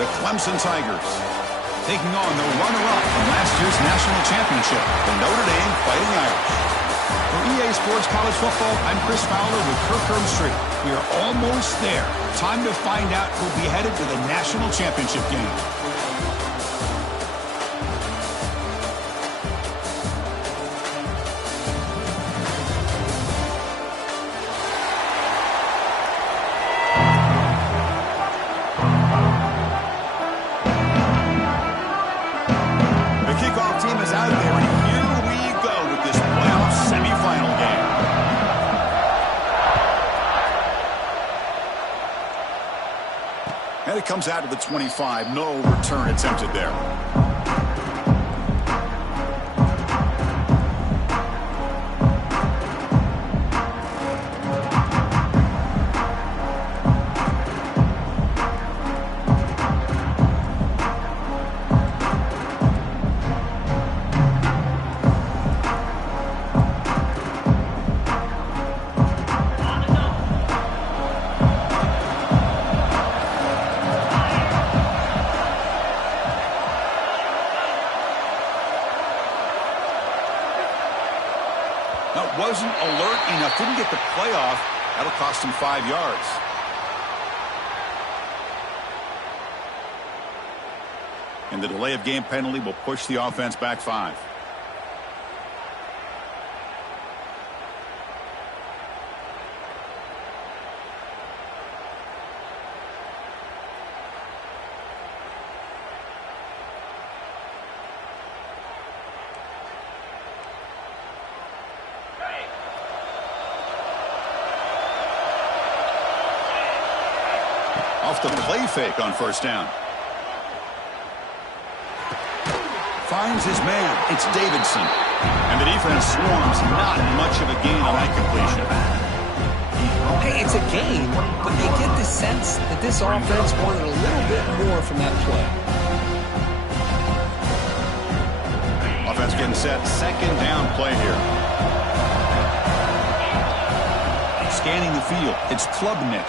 the Clemson Tigers. Taking on the runner-up from last year's national championship, the Notre Dame Fighting Irish. For EA Sports College Football, I'm Chris Fowler with Kirk Herbstreit. We are almost there. Time to find out who'll be headed to the national championship game. And it comes out to the 25. No return attempted there. Wasn't alert enough, didn't get the play off. That'll cost him 5 yards. And the delay of game penalty will push the offense back 5. Off the play fake on first down. Finds his man. It's Davidson. And the defense swarms. Not much of a gain on that completion. Hey, it's a gain, but they get the sense that this offense wanted a little bit more from that play. Offense getting set. Second down play here. Scanning the field. It's Klubnik.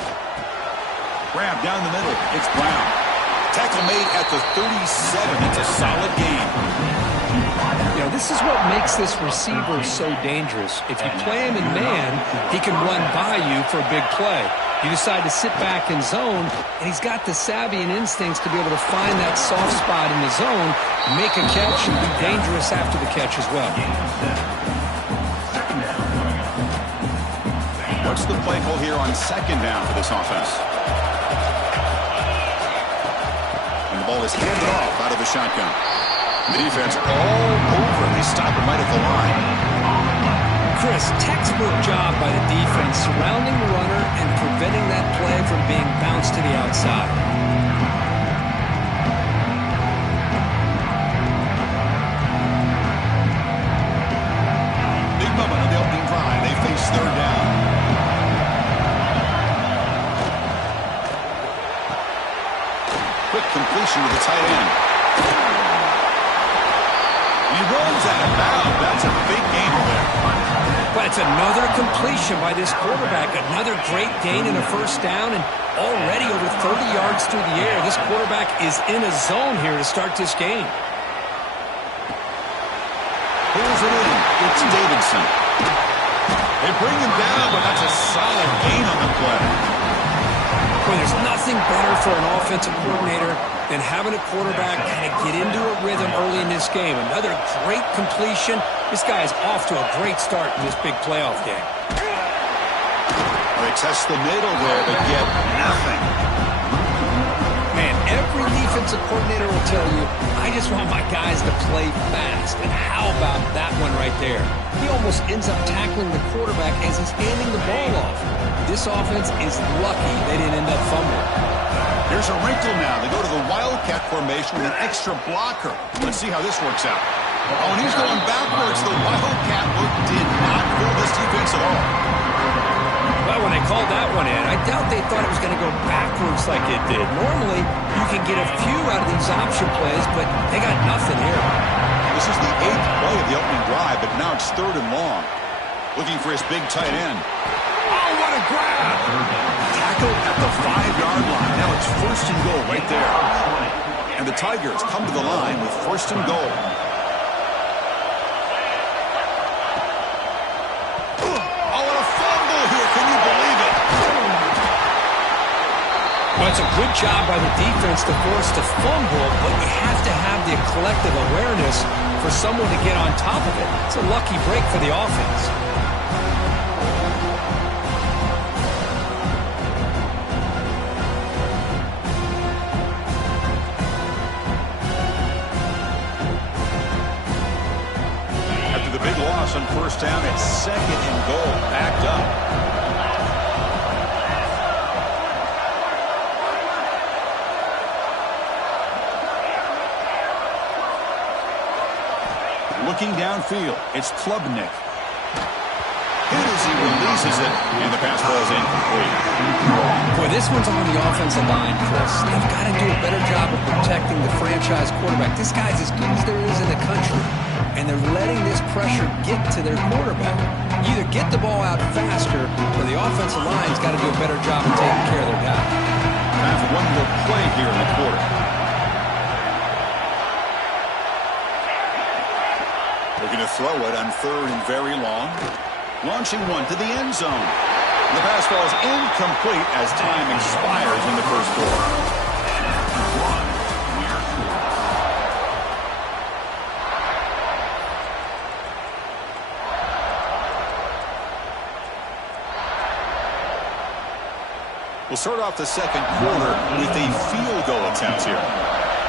Grab down the middle. It's Brown. Tackle made at the 37. It's a solid gain. You know, this is what makes this receiver so dangerous. If you play him in man, he can run by you for a big play. You decide to sit back in zone, and he's got the savvy and instincts to be able to find that soft spot in the zone, make a catch, and be dangerous after the catch as well. What's the play call here on second down for this offense? The ball is handed off out of the shotgun. The defense all over. They stop him right at the line. Chris, textbook job by the defense surrounding the runner and preventing that play from being bounced to the outside. Big moment on the opening drive. They face third down. Quick completion with the tight end. He rolls out of bounds. That's a big gainer there. But it's another completion by this quarterback. Another great gain in a first down, and already over 30 yards through the air. This quarterback is in a zone here to start this game. Pulls it in. It's Davidson. They bring him down, but that's a solid gain on the play. Well, there's nothing better for an offensive coordinator than having a quarterback kind of get into a rhythm early in this game. Another great completion. This guy is off to a great start in this big playoff game. They test the middle there, but get nothing. Man, every defensive coordinator will tell you, I just want my guys to play fast. And how about that one right there? He almost ends up tackling the quarterback as he's handing the ball off. This offense is lucky they didn't end up fumbling. Here's a wrinkle now. They go to the Wildcat formation with an extra blocker. Let's see how this works out. Oh, and he's going backwards. The Wildcat look did not fool this defense at all. Well, when they called that one in, I doubt they thought it was going to go backwards like it did. Normally, you can get a few out of these option plays, but they got nothing here. This is the 8th play of the opening drive, but now it's 3rd and long. Looking for his big tight end. Oh, what a grab! Tackled at the 5-yard line. Now it's 1st and goal right there. Tigers come to the line with 1st and goal. Oh, and a fumble here. Can you believe it? Well, it's a good job by the defense to force the fumble, but you have to have the collective awareness for someone to get on top of it. It's a lucky break for the offense. After the big loss on 1st down, it's 2nd and goal, backed up. Looking downfield, it's Klubnik. Hit as he releases it, and the pass ball is incomplete. Boy, this one's on the offensive line, Chris. They've got to do a better job of protecting the franchise quarterback. This guy's as good as there is in the country, and they're letting this pressure get to their quarterback. Either get the ball out faster, or the offensive line's got to do a better job of taking care of their guy. Time for one more play here in the quarter. Looking to throw it on 3rd and very long. Launching one to the end zone. The pass ball is incomplete as time expires in the 1st quarter. We'll start off the 2nd quarter with a field goal attempt here.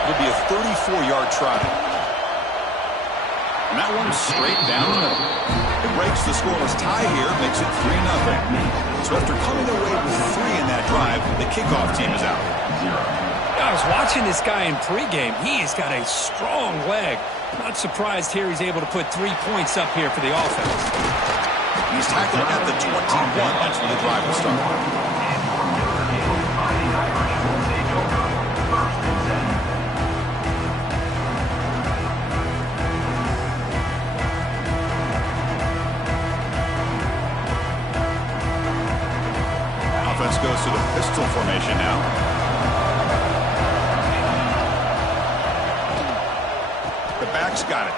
It'll be a 34-yard try. And that one's straight down the middle. It breaks the scoreless tie here, makes it 3-0. So after coming away with 3 in that drive, the kickoff team is out. I was watching this guy in pregame. He has got a strong leg. Not surprised here he's able to put 3 points up here for the offense. He's tackled at the 21. That's where the drive will start. Offense goes to the pistol formation now. The back's got it.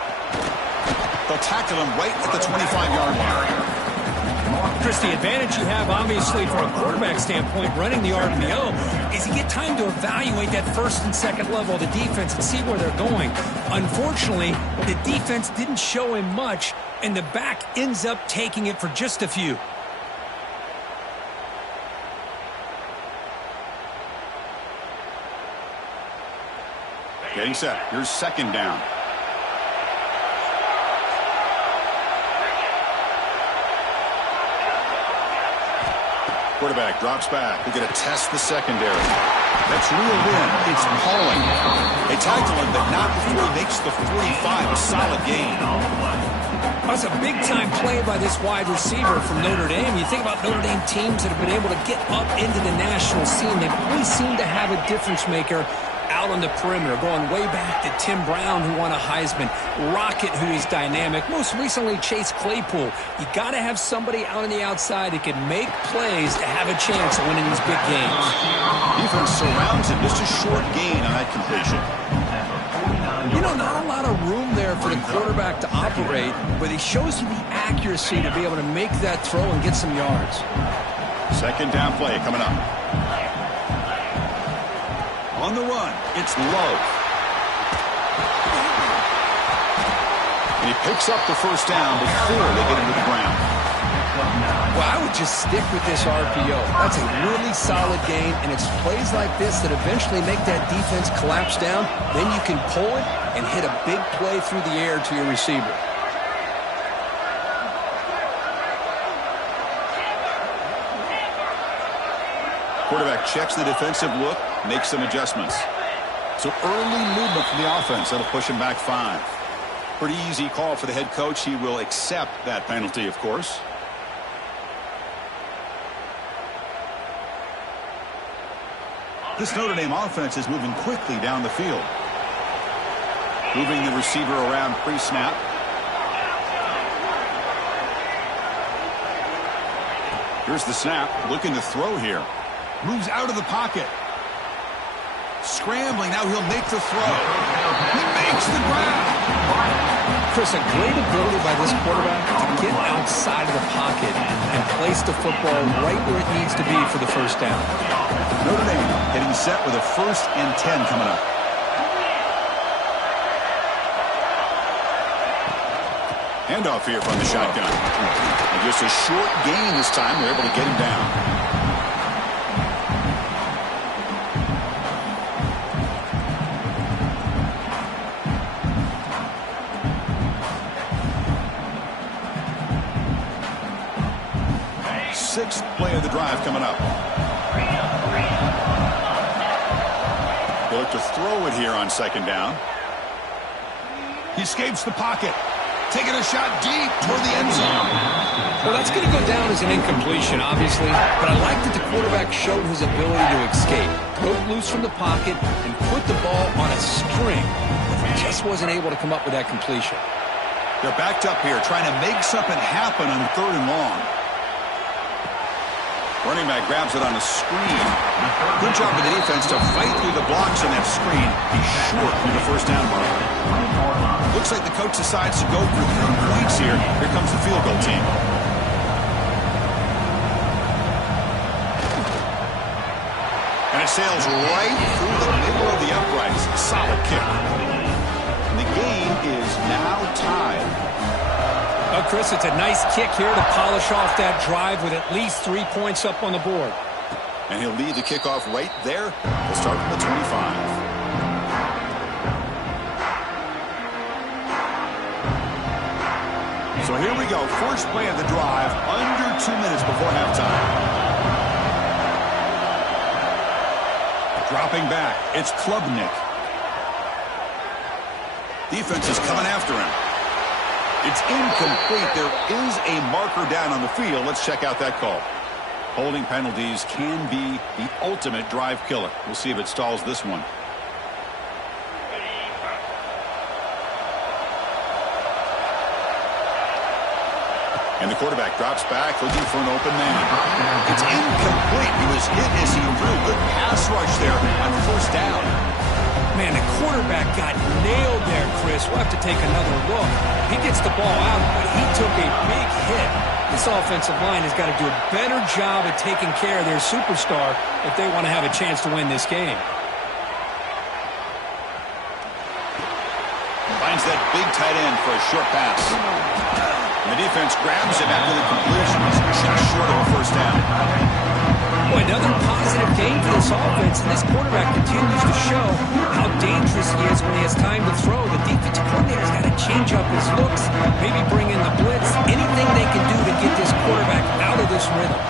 They'll tackle him right at the 25-yard line. Chris, the advantage you have, obviously, from a quarterback standpoint, running the RPO, is you get time to evaluate that 1st and 2nd level of the defense and see where they're going. Unfortunately, the defense didn't show him much, and the back ends up taking it for just a few. Getting set. Here's 2nd down. Quarterback drops back. We're going to test the secondary. That's reeled in. It's Pauling. They tackle him, but not before he makes the 45. A solid gain. That's a big-time play by this wide receiver from Notre Dame. You think about Notre Dame teams that have been able to get up into the national scene. They always seem to have a difference maker out on the perimeter, going way back to Tim Brown, who won a Heisman, Rocket, who is dynamic, most recently Chase Claypool. You got to have somebody out on the outside that can make plays to have a chance of winning these big games. Defense surrounds him. Just a short gain on that completion. You know, not a lot of room there for the quarterback to operate, but he shows you the accuracy to be able to make that throw and get some yards. 2nd down play coming up. On the run, it's Love. And he picks up the 1st down before they get him to the ground. Well, I would just stick with this RPO. That's a really solid game, and it's plays like this that eventually make that defense collapse down. Then you can pull it and hit a big play through the air to your receiver. Quarterback checks the defensive look, makes some adjustments. So early movement from the offense. That'll push him back 5. Pretty easy call for the head coach. He will accept that penalty, of course. This Notre Dame offense is moving quickly down the field. Moving the receiver around pre-snap. Here's the snap. Looking to throw here. Moves out of the pocket. Scrambling, now he'll make the throw. He makes the grab. Chris, a great ability by this quarterback to get outside of the pocket and place the football right where it needs to be for the first down. Notre Dame getting set with a 1st and 10 coming up. Handoff here from the shotgun. And just a short gain this time. They're able to get him down. Sixth play of the drive coming up. They look to throw it here on 2nd down. He escapes the pocket. Taking a shot deep toward the end zone. Well, that's going to go down as an incompletion, obviously, but I like that the quarterback showed his ability to escape, broke loose from the pocket, and put the ball on a string, but he just wasn't able to come up with that completion. They're backed up here, trying to make something happen on 3rd and long. Running back grabs it on a screen. Good job of the defense to fight through the blocks on that screen. He's short through the 1st down mark. Looks like the coach decides to go for 3 points here. Here comes the field goal team. And it sails right through the middle of the uprights. Solid kick. And the game is now tied. Well, Chris, it's a nice kick here to polish off that drive with at least 3 points up on the board. And he'll lead the kickoff right there. We'll start from the 25. So here we go. First play of the drive. Under 2 minutes before halftime. Dropping back. It's Klubnik. Defense is coming after him. It's incomplete. There is a marker down on the field. Let's check out that call. Holding penalties can be the ultimate drive killer. We'll see if it stalls this one. And the quarterback drops back, looking for an open man. It's incomplete. He was hit as he threw. Good pass rush there on 1st down. Man, the quarterback got nailed there, Chris. We'll have to take another look. He gets the ball out, but he took a big hit. This offensive line has got to do a better job at taking care of their superstar if they want to have a chance to win this game. Finds that big tight end for a short pass. And the defense grabs him after the completion. He's just short of a 1st down. Boy, another positive game for this offense, and this quarterback continues to show how dangerous he is when he has time to throw. The defensive coordinator's got to change up his looks, maybe bring in the blitz, anything they can do to get this quarterback out of this rhythm.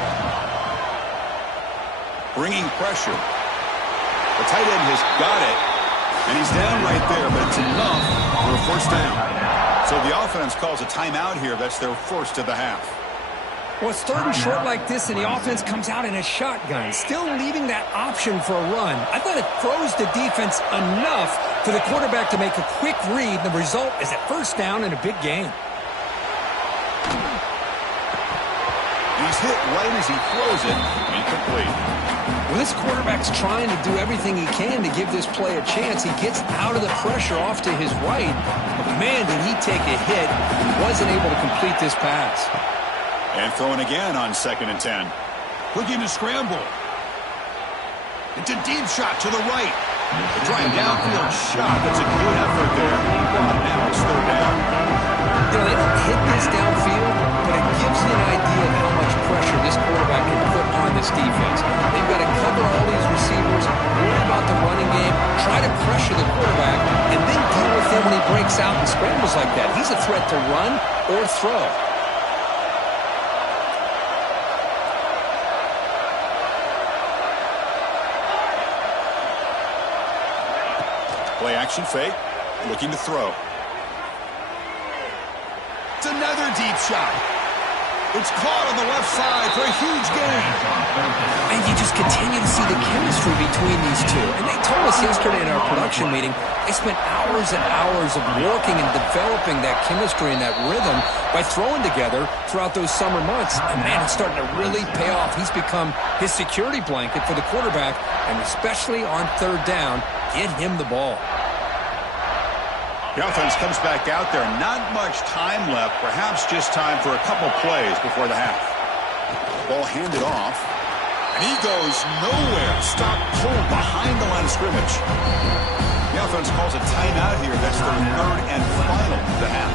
Bringing pressure. The tight end has got it, and he's down right there, but it's enough for a 1st down. So the offense calls a timeout here. That's their 1st of the half. Well, it's 3rd and short like this, and the offense comes out in a shotgun, still leaving that option for a run. I thought it throws the defense enough for the quarterback to make a quick read. The result is a 1st down and a big gain. He's hit right as he throws it. Incomplete. Well, this quarterback's trying to do everything he can to give this play a chance. He gets out of the pressure off to his right. But, man, did he take a hit. He wasn't able to complete this pass. And throwing again on 2nd and 10. Looking to scramble. It's a deep shot to the right. Trying downfield shot. That's a good effort there. But now it's 3rd down. You know, they don't hit this downfield, but it gives you an idea of how much pressure this quarterback can put on this defense. They've got to cover all these receivers, worry about the running game, try to pressure the quarterback, and then deal with him when he breaks out and scrambles like that. He's a threat to run or throw. Play action fake. Looking to throw. It's another deep shot. It's caught on the left side for a huge gain. And you just continue to see the chemistry between these two. And they told us yesterday in our production meeting, they spent hours and hours of working and developing that chemistry and that rhythm by throwing together throughout those summer months. And, man, it's starting to really pay off. He's become his security blanket for the quarterback, and especially on third down, get him the ball. The offense comes back out there. Not much time left. Perhaps just time for a couple plays before the half. Ball handed off. And he goes nowhere. Stop pulled behind the line of scrimmage. The offense calls a timeout here. That's their third and final of the half.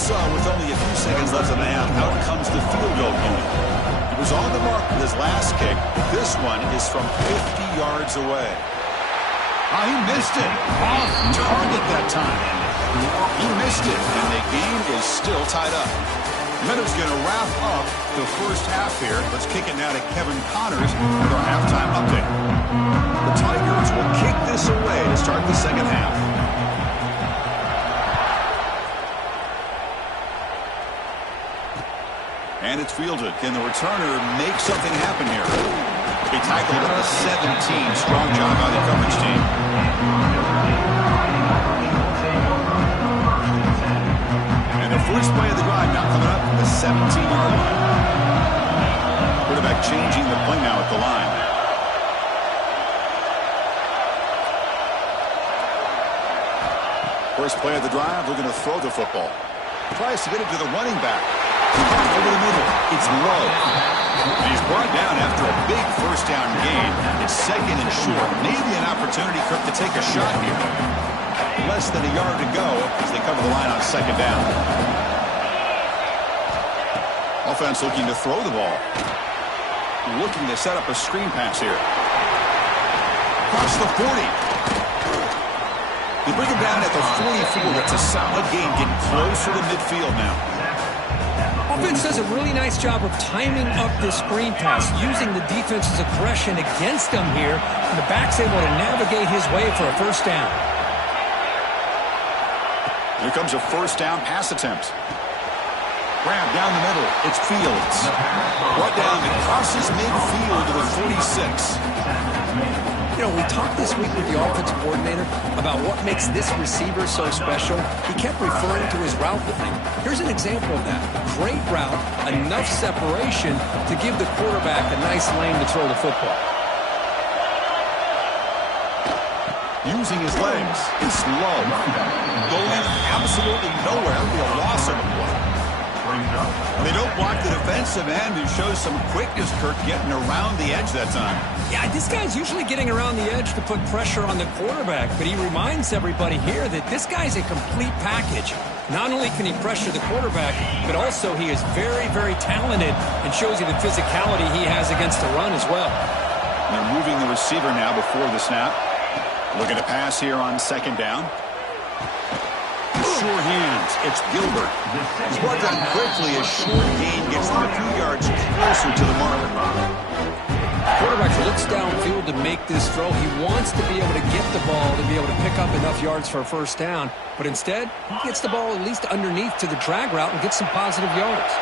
So with only a few seconds left in the half, out comes the field goal unit. He was on the mark with his last kick. This one is from 50 yards away. He missed it. Off target that time. He missed it, and the game is still tied up. Notre's going to wrap up the first half here. Let's kick it now to Kevin Connors with our halftime update. The Tigers will kick this away to start the second half. And it's fielded. Can the returner make something happen here? He tackled at the 17. Strong job by the coverage team. And the first play of the drive now coming up from the 17-yard line. Quarterback changing the play now at the line. First play of the drive, we're going to throw the football. Tries to get it to the running back. Over the middle. It's low. And he's brought down after a big first down gain. It's second and short. Maybe an opportunity, Kirk, to take a shot here. Less than a yard to go as they cover the line on second down. Offense looking to throw the ball. Looking to set up a screen pass here. Across the 40. They bring him down at the 44. That's a solid gain. Getting closer to midfield now. Offense does a really nice job of timing up this screen pass, using the defense's aggression against him here, and the back's able to navigate his way for a first down. Here comes a first down pass attempt. Grab down the middle. It's Fields. Brought down and crosses midfield to the 46. You know, we talked this week with the offensive coordinator about what makes this receiver so special. He kept referring to his route running. Here's an example of that. Great route, enough separation to give the quarterback a nice lane to throw the football. Using his legs. It's low. Going absolutely nowhere. That'll be a loss of a play. They don't block the defensive end and show some quickness, Kirk, getting around the edge that time. Yeah, this guy's usually getting around the edge to put pressure on the quarterback, but he reminds everybody here that this guy's a complete package. Not only can he pressure the quarterback, but also he is very, very talented and shows you the physicality he has against the run as well. They're moving the receiver now before the snap. Looking to pass here on second down. Sure hands. It's Gilbert. He's brought down quickly as short gain gets them a few yards closer to the marker. Quarterback looks downfield to make this throw. He wants to be able to get the ball to be able to pick up enough yards for a first down. But instead, he gets the ball at least underneath to the drag route and gets some positive yards.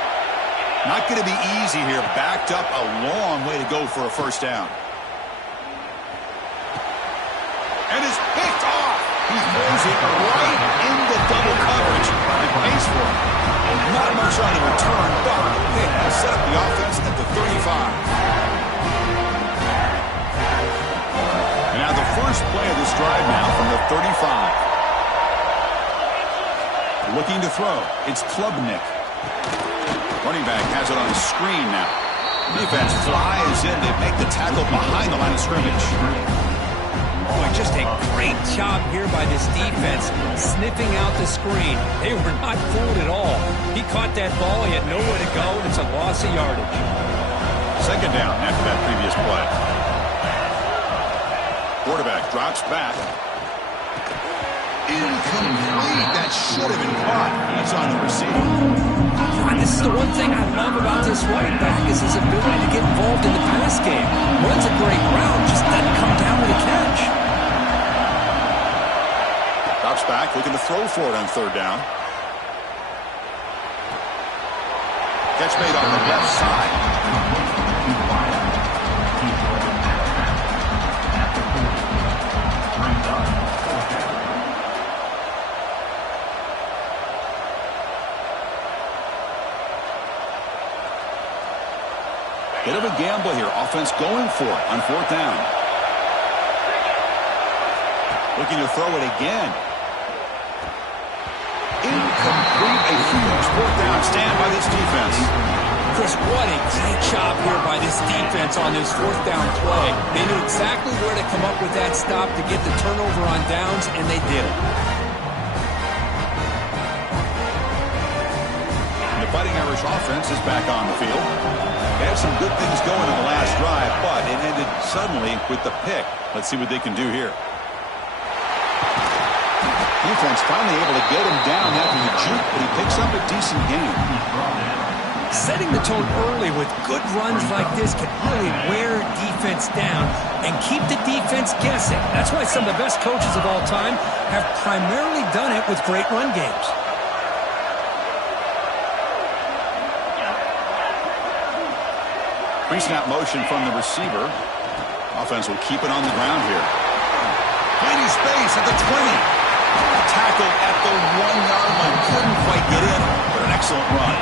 Not going to be easy here. Backed up a long way to go for a first down. And it's picked off. He throws it right into double coverage and pays for it. Not much on the return, but he'll set up the offense at the 35. And now the first play of this drive now from the 35. Looking to throw. It's Klubnik. Running back has it on a screen now. Defense flies in. They make the tackle behind the line of scrimmage. Boy, just a great job here by this defense, sniffing out the screen. They were not fooled at all. He caught that ball. He had nowhere to go. It's a loss of yardage. Second down after that previous play. Quarterback drops back. Incomplete. That should have been caught. It's on the receiver. And this is the one thing I love about this running back is his ability to get involved in the pass game. Runs a great route, just doesn't come down with a catch. Drops back, looking to throw for it on third down. Catch made on the left side. Bit of a gamble here. Offense going for it on 4th down. Looking to throw it again. Incomplete. A huge 4th down. Stand by this defense. Chris, what a great job here by this defense on this 4th down play. They knew exactly where to come up with that stop to get the turnover on downs, and they did it. The Fighting Irish offense is back on the field. They had some good things going in the last drive, but it ended suddenly with the pick. Let's see what they can do here. Defense finally able to get him down after the juke, but he picks up a decent gain. Setting the tone early with good runs like this can really wear defense down and keep the defense guessing. That's why some of the best coaches of all time have primarily done it with great run games. Pre-snap motion from the receiver. Offense will keep it on the ground here. Finding space at the 20. Tackle at the 1-yard line. Couldn't quite get in, but an excellent run.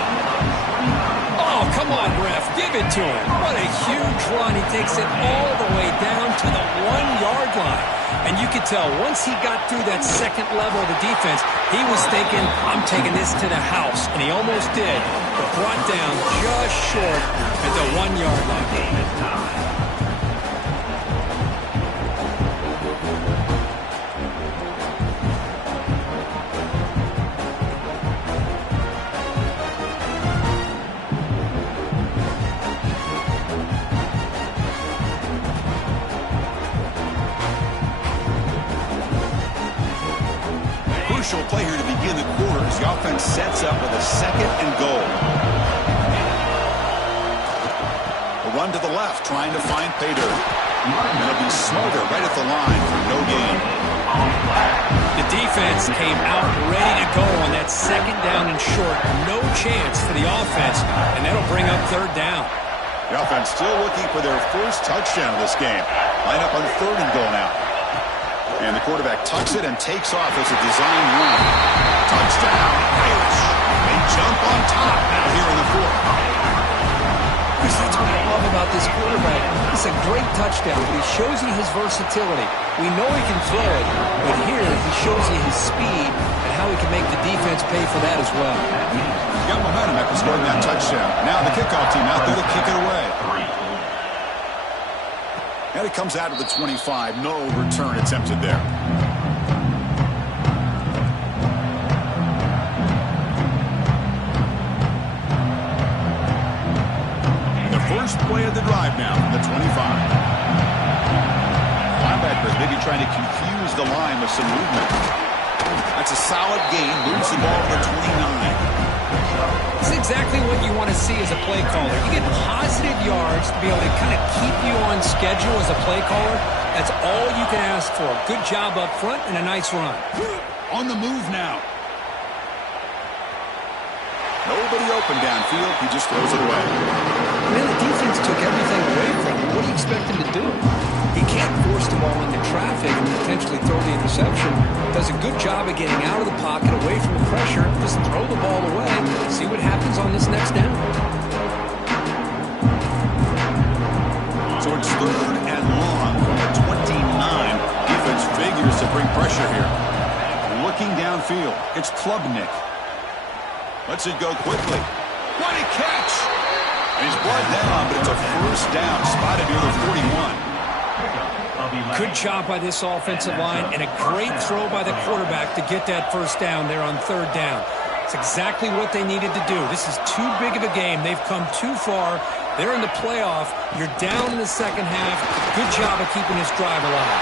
Oh, come on, ref. Give it to him. What a huge run. He takes it all the way down to the 1-yard line. And you could tell once he got through that second level of the defense, he was thinking, I'm taking this to the house. And he almost did, but brought down just short at the 1-yard line. Crucial play here to begin the quarter as the offense sets up with a 2nd and goal. A run to the left, trying to find pay dirt. And it'll be Smoger right at the line for no gain. The defense came out ready to go on that 2nd down and short. No chance for the offense, and that'll bring up 3rd down. The offense still looking for their first touchdown of this game. Line up on 3rd and goal now. And the quarterback tucks it and takes off as a design run. Touchdown, Irish. They jump on top now here in the 4th. Chris, that's what I love about this quarterback. It's a great touchdown, but he shows you his versatility. We know he can throw it, but here he shows you his speed and how he can make the defense pay for that as well. He got momentum after scoring that touchdown. Now the kickoff team out there to kick it away. And it comes out of the 25. No return attempted there. The first play of the drive now from the 25. Linebackers maybe trying to confuse the line with some movement. That's a solid gain. Moves the ball to the 29. It's exactly what you want to see as a play caller. You get positive yards to be able to kind of keep you on schedule as a play caller. That's all you can ask for. Good job up front and a nice run. On the move now. Nobody open downfield. He just throws it away. Man, the defense took everything away from him. What do you expect him to do? He can't force the ball into traffic and potentially throw the interception. Does a good job of getting out of the pocket, away from the pressure. Just throw the ball away. See what happens on this next down. So it's 3rd and long from the 29. Defense figures to bring pressure here. Looking downfield, it's Klubnik. Lets it go quickly. What a catch! And he's brought down, but it's a first down, spotted near the 41. Good job by this offensive line and a great throw by the quarterback to get that first down there on 3rd down. It's exactly what they needed to do. This is too big of a game. They've come too far. They're in the playoff. You're down in the second half. Good job of keeping this drive alive.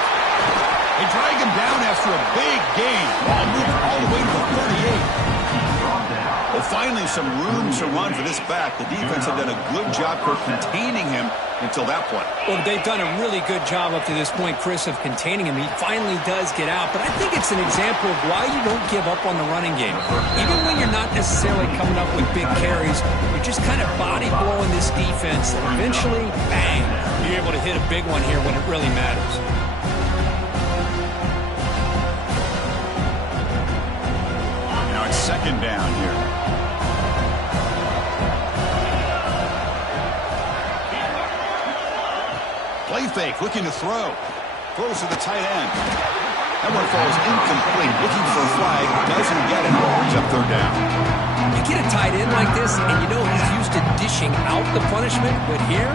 They drag him down after a big gain. Ball moving all the way to the 38. Well, finally some room to run for this back. The defense have done a good job for containing him until that point. Well, they've done a really good job up to this point, Chris, of containing him. He finally does get out, but I think it's an example of why you don't give up on the running game. Even when you're not necessarily coming up with big carries, you're just kind of body blowing this defense, and eventually, bang, you're able to hit a big one here when it really matters. Now it's second down here. Play fake, looking to throw. Throws to the tight end. That one falls incomplete. Looking for a flag. Doesn't get it. Brings up third down. You get a tight end like this, and you know he's used to dishing out the punishment, but here,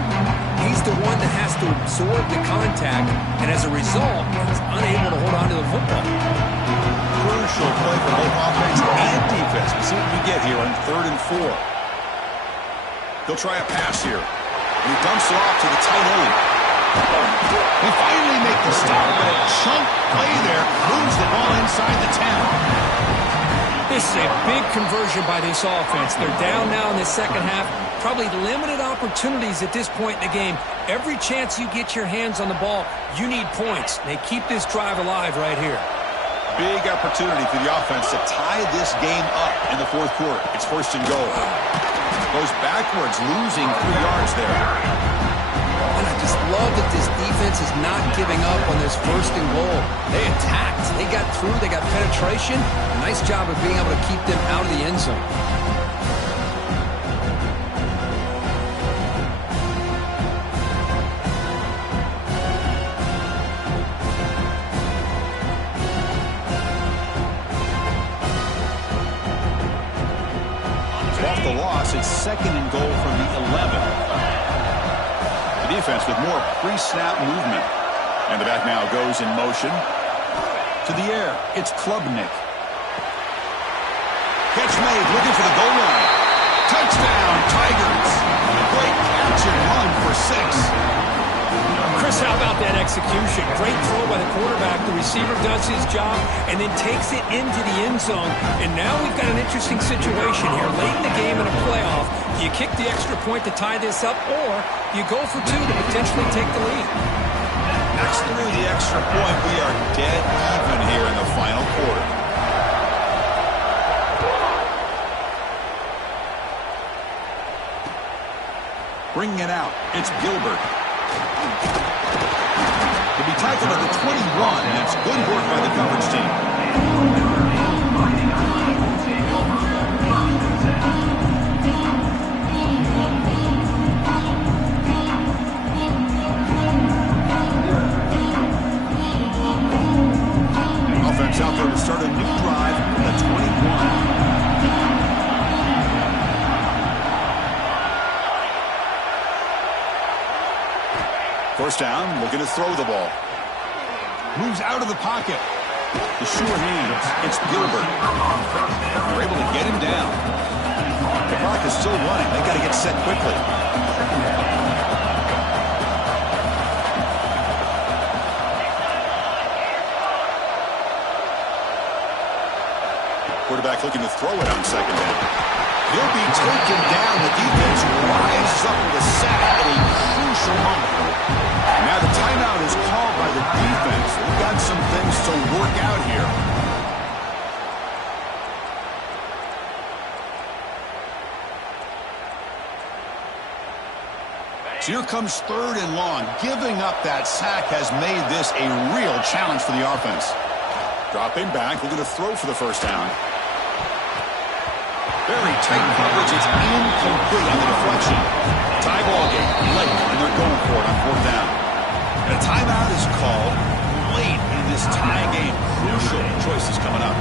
he's the one that has to absorb the contact, and as a result, he's unable to hold on to the football. Crucial play for both offense and defense. We'll see what we get here on 3rd and 4. He'll try a pass here. And he dumps it off to the tight end. They finally make the stop, but a chunk play there moves the ball inside the 10. This is a big conversion by this offense. They're down now in the second half. Probably limited opportunities at this point in the game. Every chance you get your hands on the ball, you need points. They keep this drive alive right here. Big opportunity for the offense to tie this game up in the 4th quarter. It's 1st and goal. Goes backwards, losing 3 yards there. And I just love that this defense is not giving up on this 1st and goal. They attacked. They got through. They got penetration. A nice job of being able to keep them out of the end zone. Off the loss, it's 2nd and goal from the 11. The defense with more pre-snap movement. And the back now goes in motion. To the air, it's Klubnik. Catch made, looking for the goal line. Touchdown, Tigers. Great catch and run for 6. Chris, how about that execution? Great throw by the quarterback. The receiver does his job and then takes it into the end zone. And now we've got an interesting situation here. Late in the game in a playoff, do you kick the extra point to tie this up, or do you go for 2 to potentially take the lead? Next through the extra point, we are dead even here in the final quarter. Bringing it out, it's Gilbert. To be tackled at the 21, and it's good work by the coverage team. Offense out there to start a new drive at 21. First down, looking to throw the ball. Moves out of the pocket. The sure hands. It's Gilbert. They're able to get him down. The clock is still running. They got to get set quickly. Quarterback looking to throw it on 2nd down. He'll be taken down. The defense rises up with a sack at a crucial moment. Now the timeout is called by the defense. We've got some things to work out here. So here comes 3rd and long. Giving up that sack has made this a real challenge for the offense. Dropping back, looking to throw for the first down. Very tight coverage. It's incomplete on the deflection. Tie ball game late, and they're going for it on 4th down. And a timeout is called late in this tie game. Crucial choices coming up.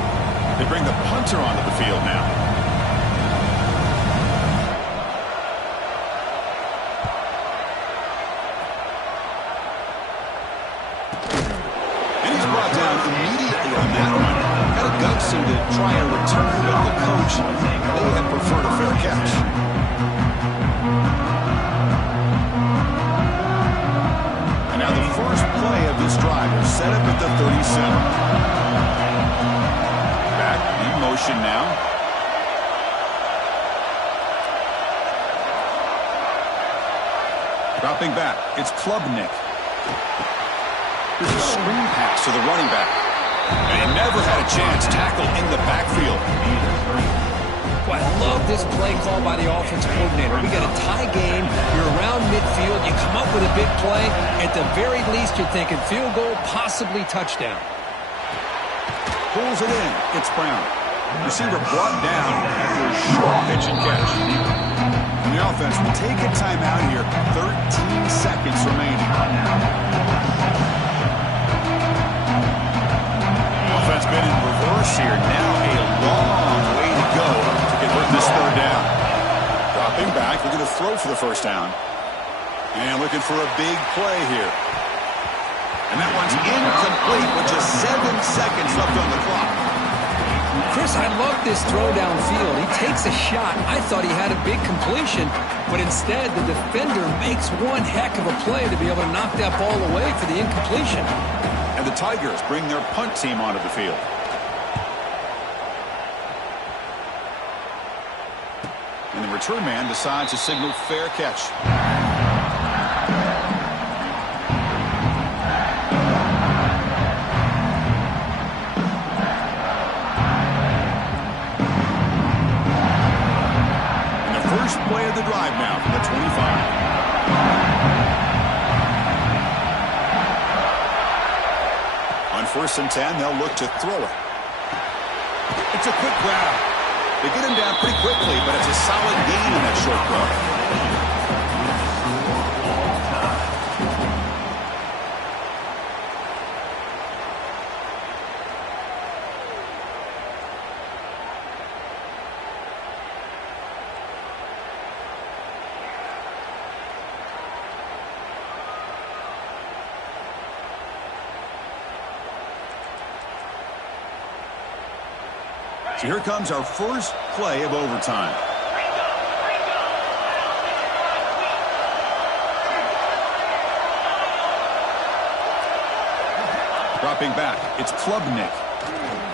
They bring the punter onto the field now. And he's brought down immediately on that one. Had a gutsy to try a return, but the coach, they had preferred a fair catch. And now the first play of this drive is set up at the 37. Back in motion now. Dropping back, it's Klubnik. Here's a screen pass to the running back. And he never had a chance. Tackle in the backfield. Well, I love this play call by the offensive coordinator. We got a tie game. You're around midfield. You come up with a big play. At the very least, you're thinking field goal, possibly touchdown. Pulls it in. It's Brown. Receiver brought down after a short pitch and catch. And the offense will take a timeout here. 13 seconds remaining. Offense been in reverse here. Now a long way to go to convert this third down. Dropping back, looking to throw for the first down. And looking for a big play here. And that one's incomplete with just 7 seconds left on the clock. Chris, I love this throw downfield. He takes a shot. I thought he had a big completion, but instead the defender makes one heck of a play to be able to knock that ball away for the incompletion. And the Tigers bring their punt team onto the field. And the return man decides to signal fair catch. And the first play of the drive now from the 25. On 1st and 10, they'll look to throw it. It's a quick grab. They get him down pretty quickly, but it's a solid gain in that short throw. So here comes our first play of overtime. Dropping back, it's Klubnik.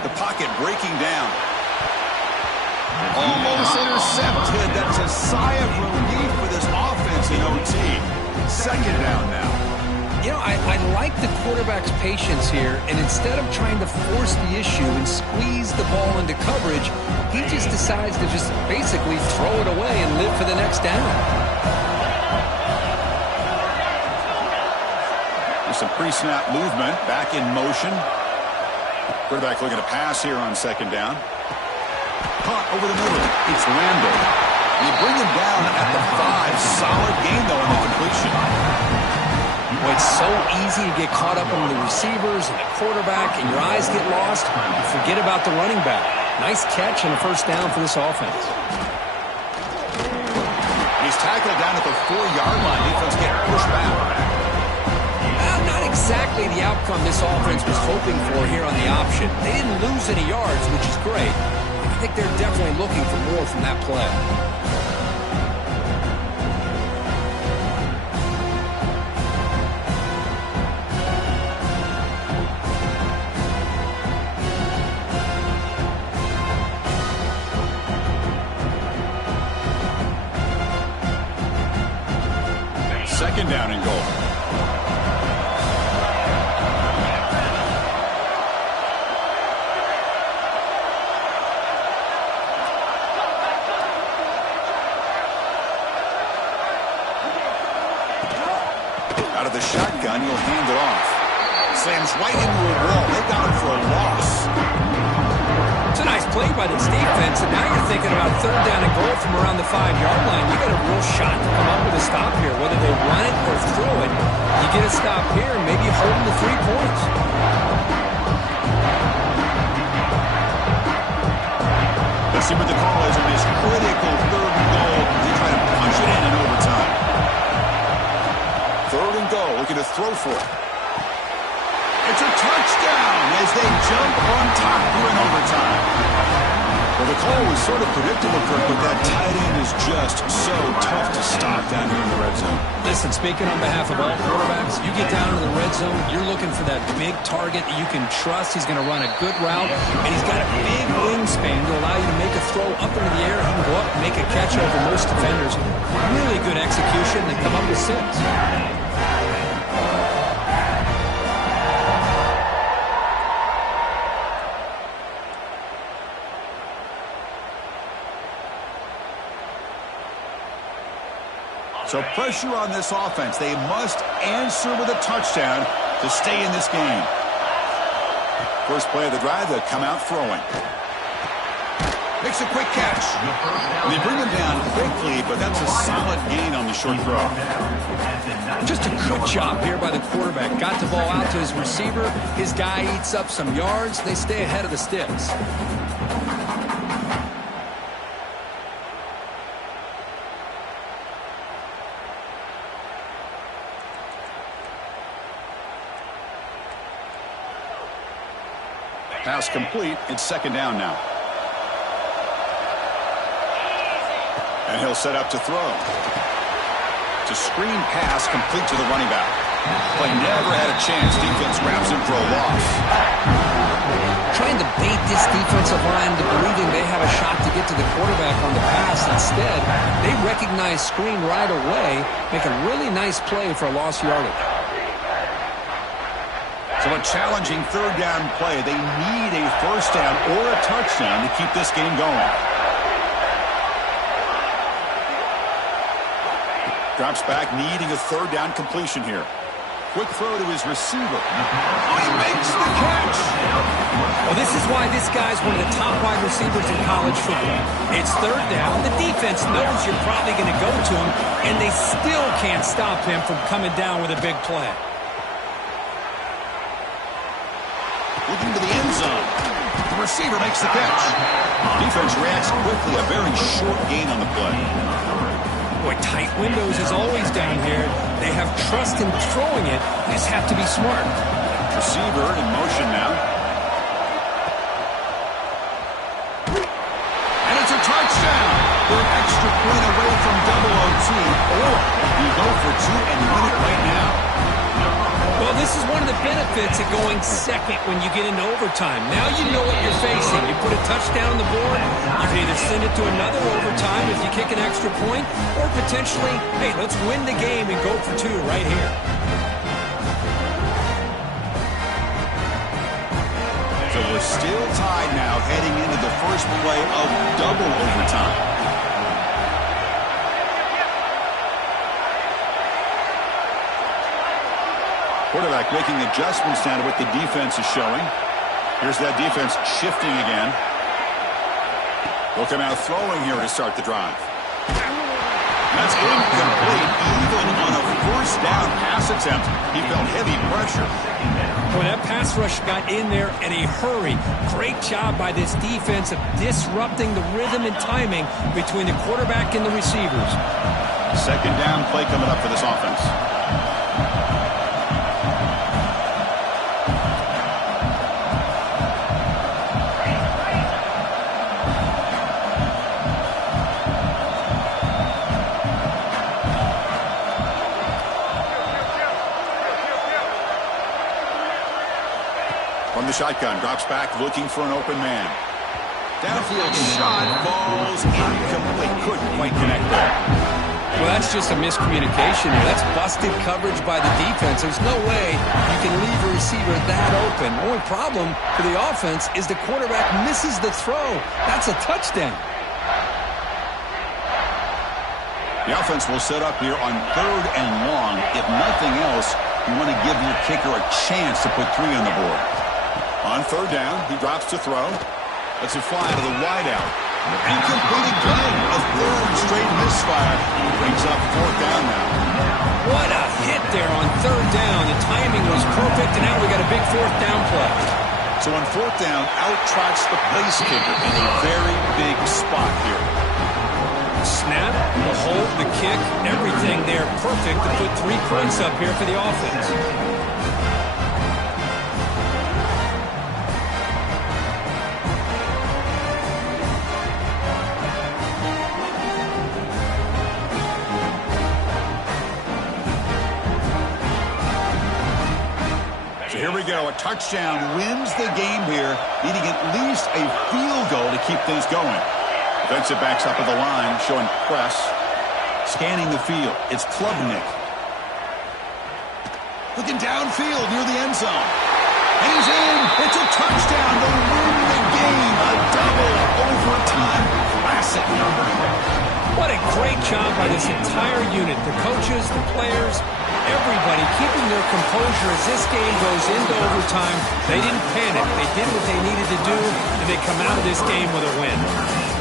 The pocket breaking down. Almost intercepted. That's a sigh of relief for this offense in OT. Second down now. You know, I like the quarterback's patience here, and instead of trying to force the issue and squeeze the ball into coverage, he just decides to just basically throw it away and live for the next down. There's some pre-snap movement, back in motion. Quarterback looking to pass here on second down. Caught over the middle. It's Randall. And you bring him down at the 5. Solid gain, though, in the completion. Well, it's so easy to get caught up in the receivers and the quarterback, and your eyes get lost. You forget about the running back. Nice catch and a first down for this offense. He's tackled down at the 4-yard line. Defense getting pushed back. Well, not exactly the outcome this offense was hoping for here on the option. They didn't lose any yards, which is great. I think they're definitely looking for more from that play. Second down and goal. Out of the shotgun, he'll hand it off. Slams right into a wall. They got him for a loss. It's a nice play by this defense, and now you're thinking about third down and goal from around the 5-yard line. You got a real shot to come up with a stop here, whether they run it or throw it. You get a stop here, and maybe hold them to 3 points. Let's see what the call is on this critical third and goal. They try to punch it in overtime. Third and goal, looking to throw for it. It's a touchdown as they jump on top here in overtime. Well, the call was sort of predictable, Kirk, but that tight end is just so tough to stop down here in the red zone. Listen, speaking on behalf of all quarterbacks, you get down into the red zone, you're looking for that big target that you can trust. He's going to run a good route, and he's got a big wingspan to allow you to make a throw up into the air. He can go up and make a catch over most defenders. Really good execution. They come up with 6. So pressure on this offense. They must answer with a touchdown to stay in this game. First play of the drive, they'll come out throwing. Makes a quick catch. And they bring him down quickly, but that's a solid gain on the short throw. Just a good job here by the quarterback. Got the ball out to his receiver. His guy eats up some yards. They stay ahead of the sticks. Pass complete. It's second down now. And he'll set up to throw. It's a screen pass complete to the running back. Play never had a chance. Defense grabs him for a loss. Trying to bait this defensive line into believing they have a shot to get to the quarterback on the pass. Instead, they recognize screen right away, make a really nice play for a lost yardage. So a challenging third down play. They need a first down or a touchdown to keep this game going. Drops back, needing a third down completion here. Quick throw to his receiver. Oh, he makes the catch! Well, this is why this guy's one of the top wide receivers in college football. It's third down. The defense knows you're probably going to go to him, and they still can't stop him from coming down with a big play. Looking to the end zone. The receiver makes the catch. Defense reacts quickly. A very short gain on the play. Boy, tight windows as always down here. They have trust in throwing it. They just have to be smart. Receiver in motion now. And it's a touchdown. They're an extra point away from double OT. Or you go for 2 and win it right now. Well, this is one of the benefits of going second when you get into overtime. Now you know what you're facing. You put a touchdown on the board, you can either send it to another overtime if you kick an extra point, or potentially, hey, let's win the game and go for 2 right here. So we're still tied now heading into the first play of double overtime. Quarterback making adjustments now to what the defense is showing. Here's that defense shifting again. They'll come out throwing here to start the drive. That's incomplete. Even on a first down pass attempt, he felt heavy pressure. Boy, that pass rush got in there in a hurry. Great job by this defense of disrupting the rhythm and timing between the quarterback and the receivers. Second down play coming up for this offense. From the shotgun, drops back, looking for an open man. Downfield shot, falls incomplete. Couldn't quite connect there. Well, that's just a miscommunication. That's busted coverage by the defense. There's no way you can leave a receiver that open. The only problem for the offense is the quarterback misses the throw. That's a touchdown. The offense will set up here on 3rd and long. If nothing else, you want to give your kicker a chance to put 3 on the board. On 3rd down, he drops to throw. Lets it fly to the wideout. Incomplete again. A 3rd straight misfire. Brings up 4th down now. What a hit there on 3rd down. The timing was perfect, and now we got a big 4th down play. So on 4th down, out trots the place kicker in a very big spot here. Snap, the hold, the kick, everything there perfect to put 3 points up here for the offense. Here we go. A touchdown wins the game here, needing at least a field goal to keep things going. Defensive backs up at the line, showing press. Scanning the field. It's Klubnik. Looking downfield near the end zone. And he's in. It's a touchdown to win the game. A double overtime classic number. What a great job by this entire unit. The coaches, the players, everybody keeping their composure as this game goes into overtime. They didn't panic. They did what they needed to do, and they come out of this game with a win.